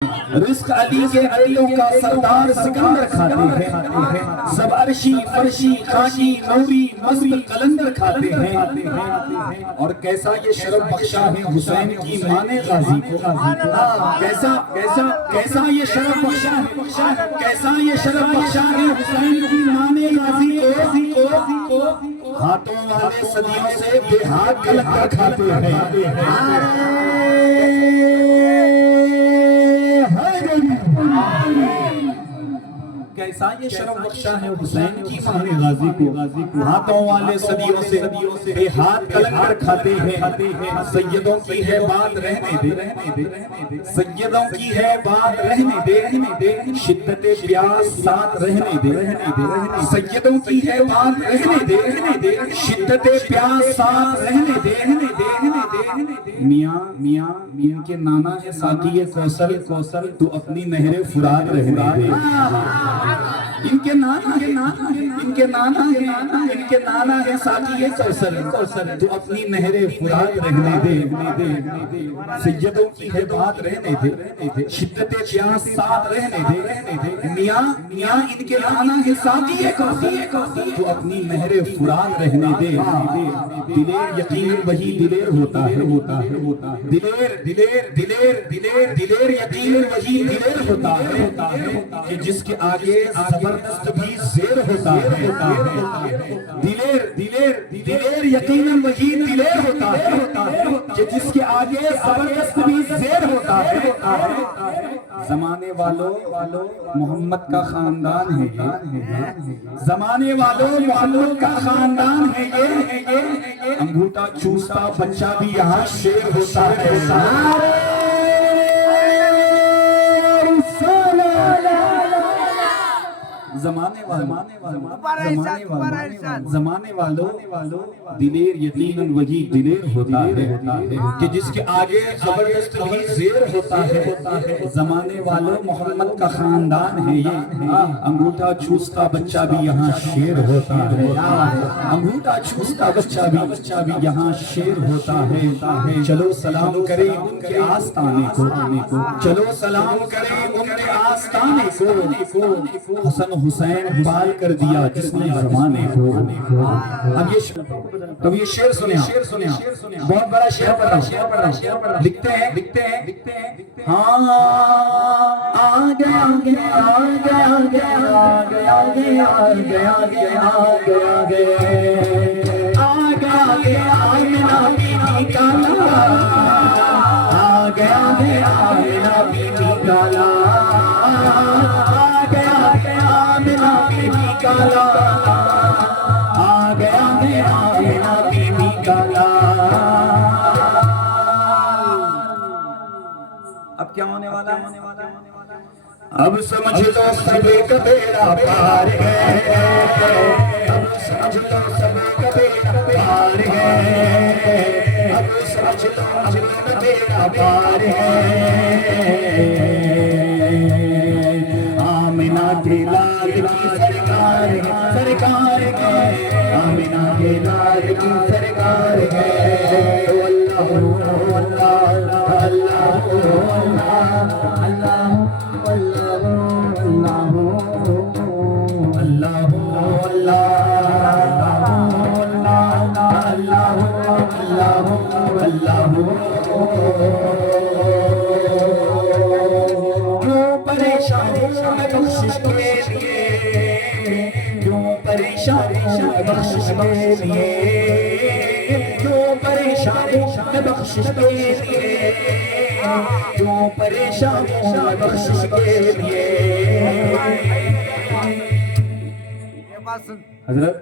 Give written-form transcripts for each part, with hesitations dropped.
Risk Ali के अलियों का सरदार सिकंदर खाते हैं। सब अर्शी फरशी खाकी नूरी मस्त कलंदर खाते हैं। और कैसा ये शरफ बख्शा है हुसैन की माने गाजी को। कैसा कैसा कैसा ये शरफ बख्शा है, कैसा ये शरफ बख्शा है हुसैन की माने गाजी को। हाथों वाले सदियों से बेहाथ कलंदर खाते हैं। कैसा ये शरफ बख्शा है हुसैन की माने गाजी को। हाथों वाले सदियों से बेहाथ कलंदर खाते हैं। सैयदों की है बात रहने दे, सैयदों की है बात रहने दे। शिद्दते प्यास साथ रहने दे। सैयदों की है बात रहने दे। शिद्दते प्यास साथ रहने दे। मियाँ मियाँ इनके नाना है साकी कौसर तू अपनी नहरे फुरात रहने दे। इनके नाना है साकी कौसर तू अपनी नहरे फुरात रहने दे। सैयदों की है बात रहने दे। शिद्दते प्यास साथ रहने दे। मियाँ इनके नाना है साकी कौसर तू अपनी नहरे फुरात रहने दे। दिलेर यकीन वही दिलेर होता है। दिलेर यकीन वही दिलेर होता है कि जिसके आगे जबरदस्त भी शेर होता है। दिलेर यकीनन वही दिलेर होता है कि जिसके आगे जबरदस्त भी शेर होता है। जमाने वालों मोहम्मद का खानदान है ये। जमाने वालों मोहम्मद का खानदान है ये। अंगूठा चूसता बच्चा भी यहाँ शेर होता है। जमाने वालों दिलेर यकीनन वही दिलेर होता है कि जिसके आगे जबरदस्त भी शेर होता है। जमाने वालों मोहम्मद का खानदान है ये। अंगूठा चूसता बच्चा भी यहाँ शेर होता है। अंगूठा चूसता बच्चा भी यहाँ शेर होता है। चलो सलाम करें उनके आस्ताने को। चलो सलाम करें उनके आस्ताने को। हसन हुसैन बाल कर दिया जिसने जमाने को। अब ये शेर सुने, बहुत बड़ा शेर पढ़ा। लिखते हैं हाँ आ गया आमिना बीबी काला। आ गया आमिना बीबी काला। काला आ गया है आमिना बीबी काला। अब क्या होने वाला है? अब समझ लो सबे का बेड़ा पार है। अब समझ लो सबे का बेड़ा पार है। अब समझ लो सबे का बेड़ा पार है। आमिना के लाल की सरकार है। आमिना के लाल की सरकार है। अल्लाह अल्लाह बख्शिश के लिए, क्यों परेशानी बख्शिश के लिए, क्यों परेशानी बख्शिश के लिए, क्यों परेशानी बख्शिश के लिए। हजरत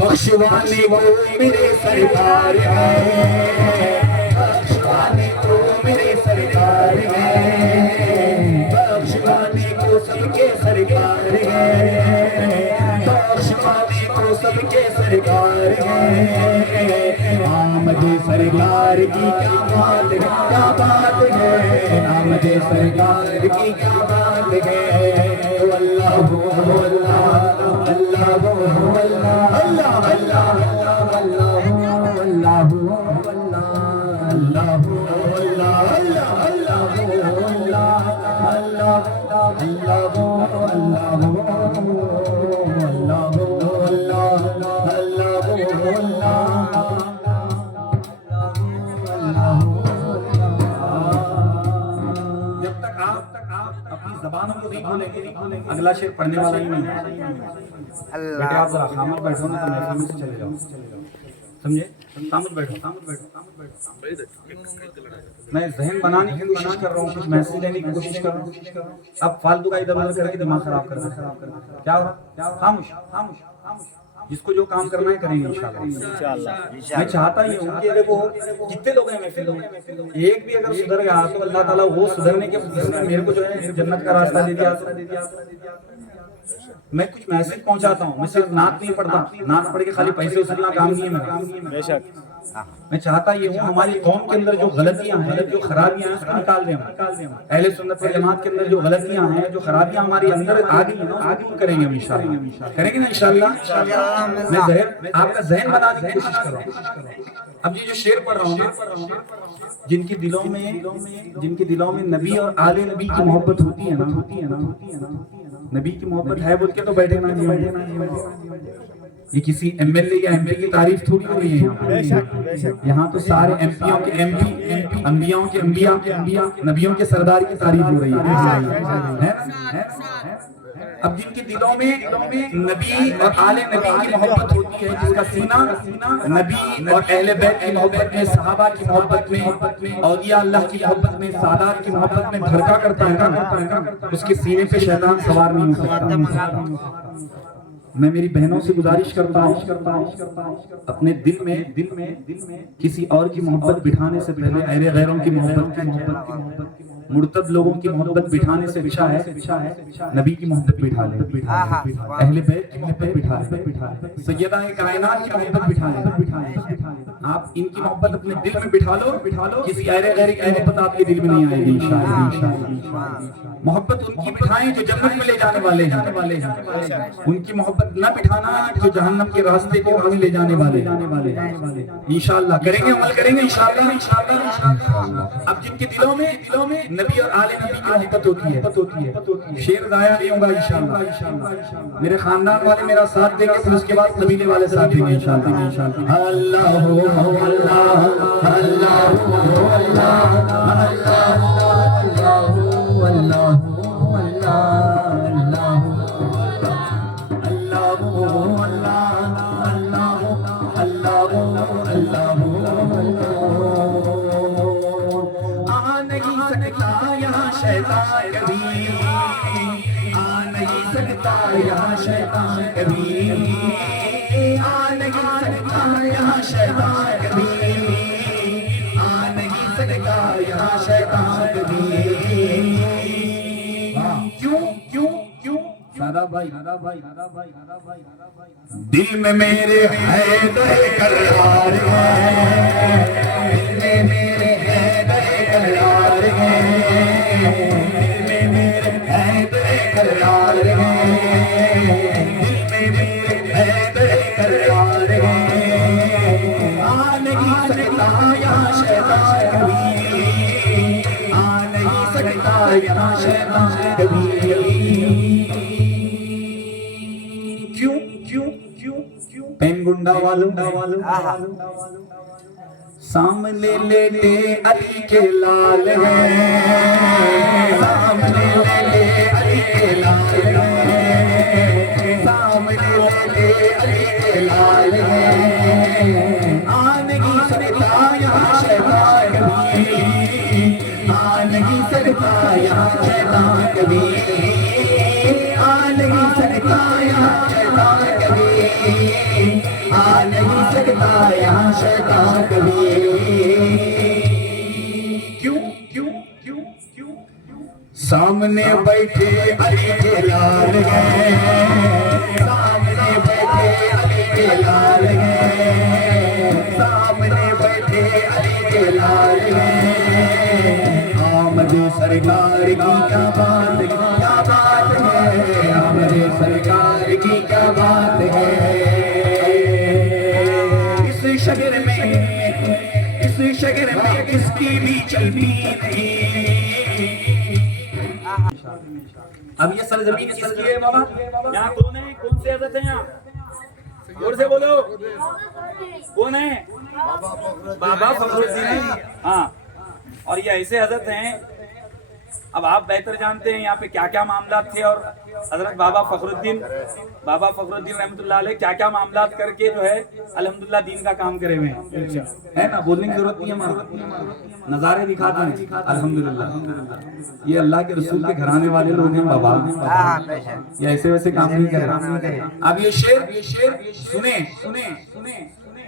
बख्शवाने को मेरे सरकार है। बख्शवाने को मेरे सरकार है। बख्शवाने को सबके सरकार है। बख्शवाने को सबके सरकार है। आमदे सरकार की क्या बात है, क्या बात है। आमदे सरकार की क्या बात है। अल्लाह अल्लाह अल्लाह अल्लाह अल्लाह अल्लाह अल्लाह अल्लाह अल्लाह अल्लाह अल्लाह जबानों को नहीं खोलेंगे, अगला शेर पढ़ने वाला ही नहीं है। बेटे आप जरा खामोश बैठो ना, तो महफिल में से चले जाओ, समझे? खामोश बैठो, खामोश बैठो, खामोश बैठो। मैं जहन बनाने की कोशिश कर रहा हूँ, कुछ मैसेज लेने की कोशिश कर रहा हूँ। अब फालतू का इधर उधर करके दिमाग खराब कर क्या हो रहा? खामोश, खामोश, खामोश। जिसको जो काम करना है करेंगे इंशाल्लाह। मैं चाहता ही हूँ कि देखो कितने लोग हैं महफिल में, एक भी अगर सुधर गया तो अल्लाह ताला वो सुधरने के जिसने मेरे को जो है जन्नत का रास्ता दे दिया। मैं कुछ मैसेज पहुंचाता हूँ, मैं सिर्फ नात नहीं पढ़ता, नात पढ़ के खाली पैसे वसूलना काम नहीं है मेरा। बेशक मैं चाहता ये हूँ हमारी कौम के अंदर जो गलतियां हैं, जो खराबियां हैं, उसको निकाल दें। अहले सुन्नत वल जमात के अंदर जो गलतियां हैं, जो खराबियां हमारे अंदर आ गई हैं, उसको दूर करेंगे हम इंशाल्लाह। करेंगे ना इंशाल्लाह। मैं आपका ज़हन बनाने की कोशिश कर रहा हूँ। अब ये जो शेर पढ़ रहा हूँ ना, जिनके दिलों में नबी और आले नबी की मोहब्बत होती है ना, नबी की मोहब्बत है बोल के तो बैठे ना। ये किसी एमएलए या एमपी की तारीफ थोड़ी हो रही है यहाँ तो सारे एमपीओं के एमपी, अंबियाओं के अंबिया, नबियों के सरदार की तारीफ हो रही है। अब जिनके दिलों में नबी और आले नबी की मोहब्बत होती है, जिसका सीना नबी और अहले बैत की मोहब्बत में, सहाबा की मोहब्बत में, औलिया अल्लाह की मोहब्बत में, सादात की मोहब्बत में धड़का करता है, उसके सीने पे शैतान सवार नहीं हो सकता। मैं मेरी बहनों से गुजारिश करता हूँ अपने दिल में किसी और की मोहब्बत बिठाने से पहले अहले गैरों की मोहब्बत, मुर्तद लोगों की मोहब्बत बिठाने से अच्छा है नबी की मोहब्बत बिठा ले, अहले बैत की मोहब्बत बिठा ले, सैयदा कायनात की मोहब्बत बिठा ले। आप इनकी मोहब्बत अपने दिल में बिठा लो, किसी अहले गैर की मोहब्बत आपके दिल में नहीं आएगी इंशाअल्लाह। मोहब्बत उनकी बिठाएं जो जन्नत में ले जाने वाले हैं, उनकी मोहब्बत न बिठाना जो जहन्नम के रास्ते को हमें ले जाने वाले इंशाअल्लाह। करेंगे, अमल करेंगे इंशाअल्लाह। अब जिनके दिलों में नबी और आले नबी की मोहब्बत होती है, शेर गाया नहीं होगा इंशाअल्लाह। मेरे खानदान वाले मेरा साथ देंगे, फिर उसके बाद कबीले वाले साथ देंगे इंशाअल्लाह। अल्लाह अल्लाह शैतान कभी आ नहीं सकता, यहाँ शैतान कभी आ नहीं सकता, यहाँ शैतान कभी आ नहीं सकता, यहाँ शैतान कभी। क्यों दादा भाई दिल में मेरे है दर करार है, दिल में मेरे है दर करार है, दिल में मेरे है दर करार है, दिल में मेरे है दर करार है। आ नहीं सकता यहाँ शैतान कभी, आ नहीं सकता यहाँ शैतान कभी। पेन गुंडा वालों सामने लेटे अली के लाल हैं, सामने लेटे अली के लाल हैं, सामने लेटे अली के लाल हैं। आ नहीं सकता यहाँ शैतान कभी, आ नहीं सकता यहाँ शैतान कभी, आ नहीं सकता यहाँ शैतान कभी, आ नहीं सकता यहाँ शैतान कभी। क्यों सामने बैठे अली के लाल हैं, सामने बैठे अली के लाल हैं, सामने बैठे अली के लाल हैं। आमद सरकार की क्या बात है, आमद सरकार की क्या बात है। इस शहर में किसकी भी चलती नहीं। अब ये सरजमीन किसकी है बाबा? यहाँ कौन से हज़रत है? यहाँ जोर से बोलो, कौन है? बाबा फखरुद्दीन। हाँ, और ये ऐसे हज़रत हैं अब आप बेहतर जानते हैं यहाँ पे क्या क्या मामला थे और हजरत बाबा फखरुद्दीन रहमतुल्लाह अलैह क्या क्या मामला करके जो है अल्हम्दुलिल्लाह दीन का काम करे हुए हैं। है ना, बोलने की जरूरत नहीं है, हमारा नजारे दिखाते हैं अल्हम्दुलिल्लाह। ये अल्लाह के रसूल के घराने वाले लोग हैं बाबा, ये ऐसे वैसे काम नहीं कर रहे। अब ये शेर सुने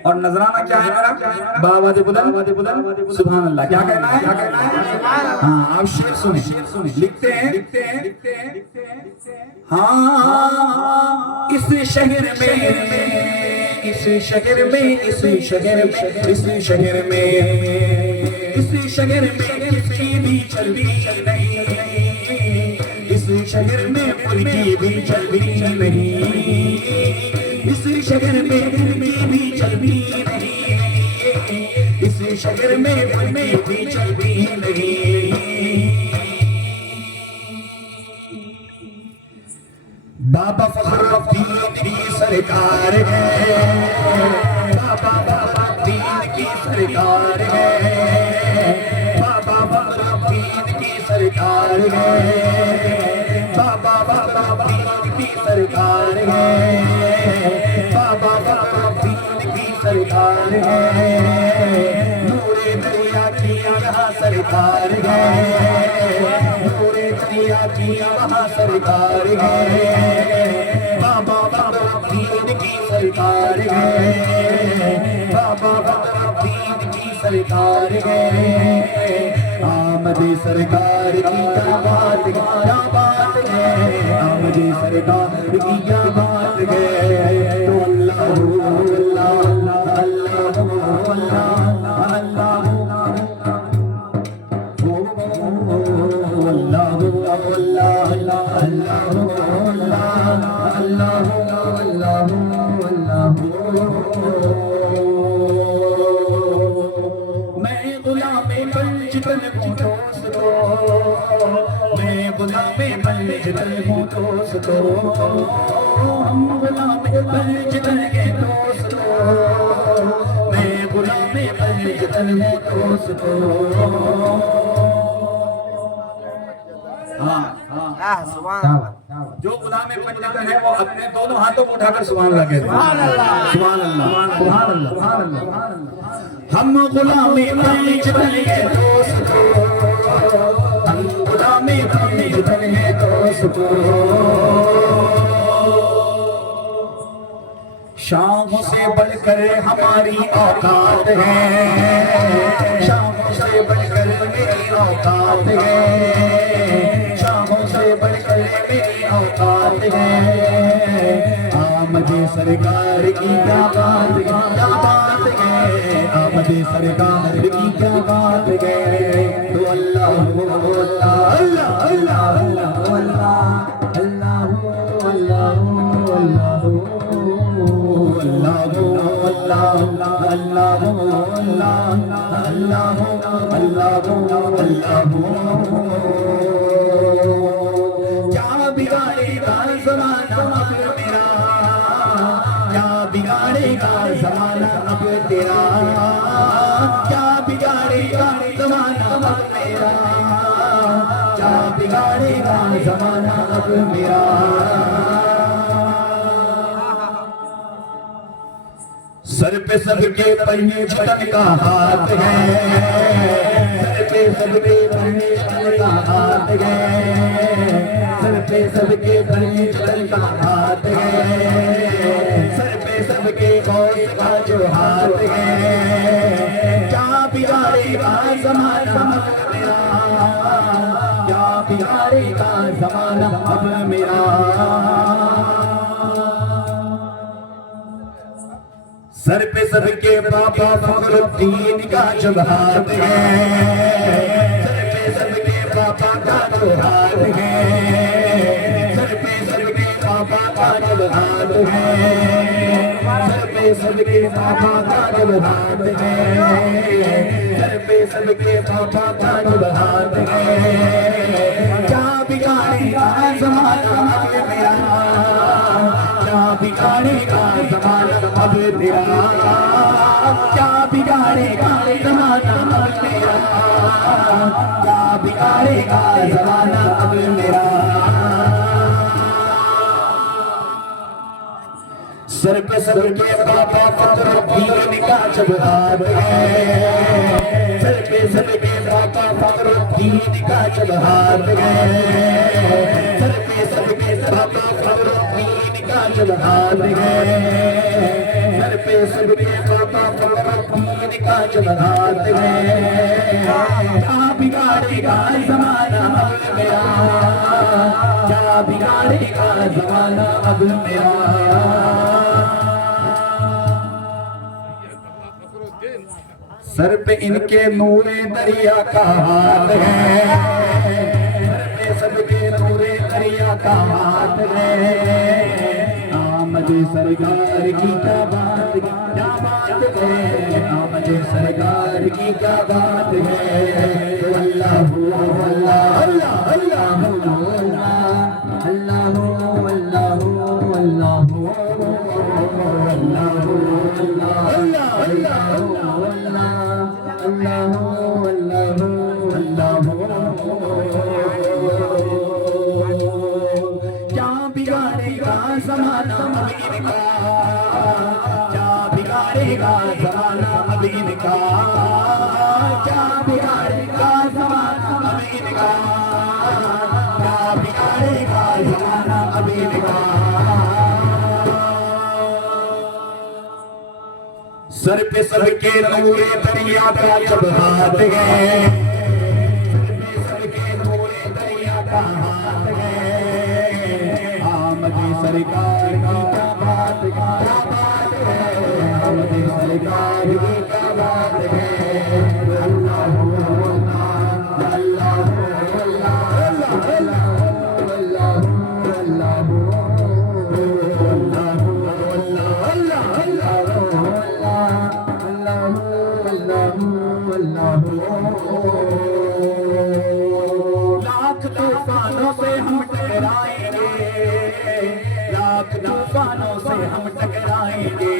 और नजराना क्या है मेरा, बाबा दे बुलंद सुभान अल्लाह। क्या कहना है? हाँ, आप शेर सुने। लिखते हैं हाँ, इस शहर में किसकी भी चलती नहीं, इस शहर में पुल की भी चलती नहीं, इस शहर में दिल की भी चलती नहीं, इस शहर में दिल में भी चलती नहीं। बाबा फखरुद्दीन की सरकार है, बाबा फखरुद्दीन की सरकार है, बाबा फखरुद्दीन की सरकार है, बाबा फखरुद्दीन की सरकार है, बाबा फखरुद्दीन की सरकार है, नूरे दरिया की यहाँ सरकार है, नूरे दरिया की यहाँ सरकार है, बाबा फखरुद्दीन की सरकार है, बाबा फखरुद्दीन की सरकार है। आमदे सरकार की क्या बात है, आमदे सरकार की क्या बात है। तो अल्लाह अल्लाह अल्लाह अल्लाह अल्लाह मैं गुलामे पंचतन हूँ दोस्तों, मैं गुलामे पंचतन हूँ दोस्तों, हम गुलामे पंचतन के दोस्तों, मैं गुलामे पंचतन हूँ दोस्तों। जो गुलाम पंचतन है वो अपने दोनों हाथों को उठाकर सुभान अल्लाह कहते हैं। सुभान अल्लाह, सुभान अल्लाह, सुभान अल्लाह। हम गुलाम पंचतन के दोस्तों, हम गुलाम पंचतन के दोस्तों, शामों से बढ़कर हमारी औकात है, शामों से बढ़कर मेरी औकात है, शामों से बढ़कर मेरी औकात है। आमदे सरकार की क्या बात है, क्या बात है, आमदे सरकार की क्या बात है। तो अल्लाह अल्लाह अल्लाह अल्लाह अल्लाह अल्लाह क्या बिगाड़ेगा ज़माना अब मेरा, क्या बिगाड़ेगा ज़माना अब तेरा, क्या बिगाड़ेगा ज़माना अब मेरा, क्या बिगाड़ेगा ज़माना अब मेरा। सर पे सबके पंचतन का हाथ है, सर पे सबके पंचतन का हाथ है, सर पे सबके पंचतन का हाथ है, सर पे सबके गौस का जो हाथ है। क्या बिगाड़ेगा ज़माना अब मेरा, क्या बिगाड़ेगा ज़माना अब मेरा। सर पे सबके बाबा फखरुद्दीन का जब हाथ है, सर पे सबके बाबा का जो हाथ है, सर पे सबके बाबा का जब हाथ है, सर पे सबके बाबा का जब हाथ है, सर पे सबके बाबा का जब हाथ है। क्या बिगाड़ेगा ज़माना अब मेरा, क्या बिगाड़ेगा ज़माना अब तेरा, क्या बिगाड़ेगा जमाना अब मेरा, क्या बिगाड़ेगा जमाना अब मेरा। सर पे बाबा फखरुद्दीन का जब हाथ है, सर पे बाबा फखरुद्दीन का जब हाथ है, सर पे बाबा फखरुद्दीन का जब हाथ है, सर पे बाबा फखरुद्दीन का जब हाथ है। क्या बिगाड़ेगा जमाना अब मेरा, क्या बिगाड़ेगा जमाना अब मेरा। सर पे इनके नूरे दरिया का हाथ है, सर पे सबके नूरे दरिया का हाथ है। आमद सरकार की क्या बात है, आमद सरकार की क्या बात है। अल्लाह अल्लाह अल्लाह अल्लाह अल्लाह अल्लाह क्या बिगाड़ेगा ज़माना अब इनका, क्या बिगाड़ेगा ज़माना अब इनका, क्या बिगाड़ेगा ज़माना अब इनका, क्या बिगाड़ेगा ज़माना अब इनका। सर पे सबके नूरे दरिया का जब हाथ है, सर पे सबके नूरे दरिया का हाथ है। आमद सरकार की क्या बात है, आमद सरकार की क्या बात है। अल्लाह अल्लाह अल्लाह लाख तूफानों से हम टकराएंगे, लाख तूफानों से हम टकराएंगे,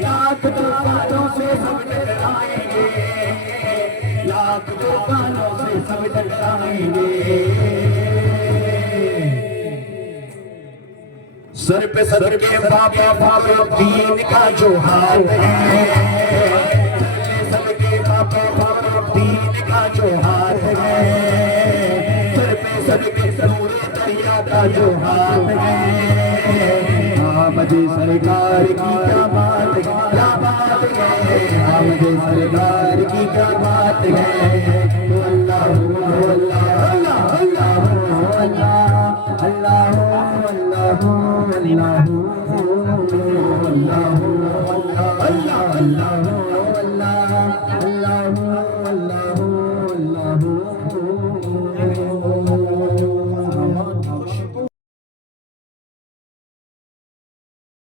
लाख तूफानों से सब टकराएंगे, लाख तूफानों से सब टकराएंगे। सर पे सबके बाबा फखरुद्दीन का जो हाथ है, सबके बाबा फखरुद्दीन का जो हाथ है, सर पे सबके नूरे दरिया का जो हाथ है। आमद सरकार की क्या बात है, क्या बात है, आमद सरकार की क्या बात है। तो अल्लाह अल्लाह अल्लाह अल्लाह अल्लाह अल्लाह अल्लाह अल्लाह अल्लाह अल्लाह अल्लाह अल्लाह अल्लाह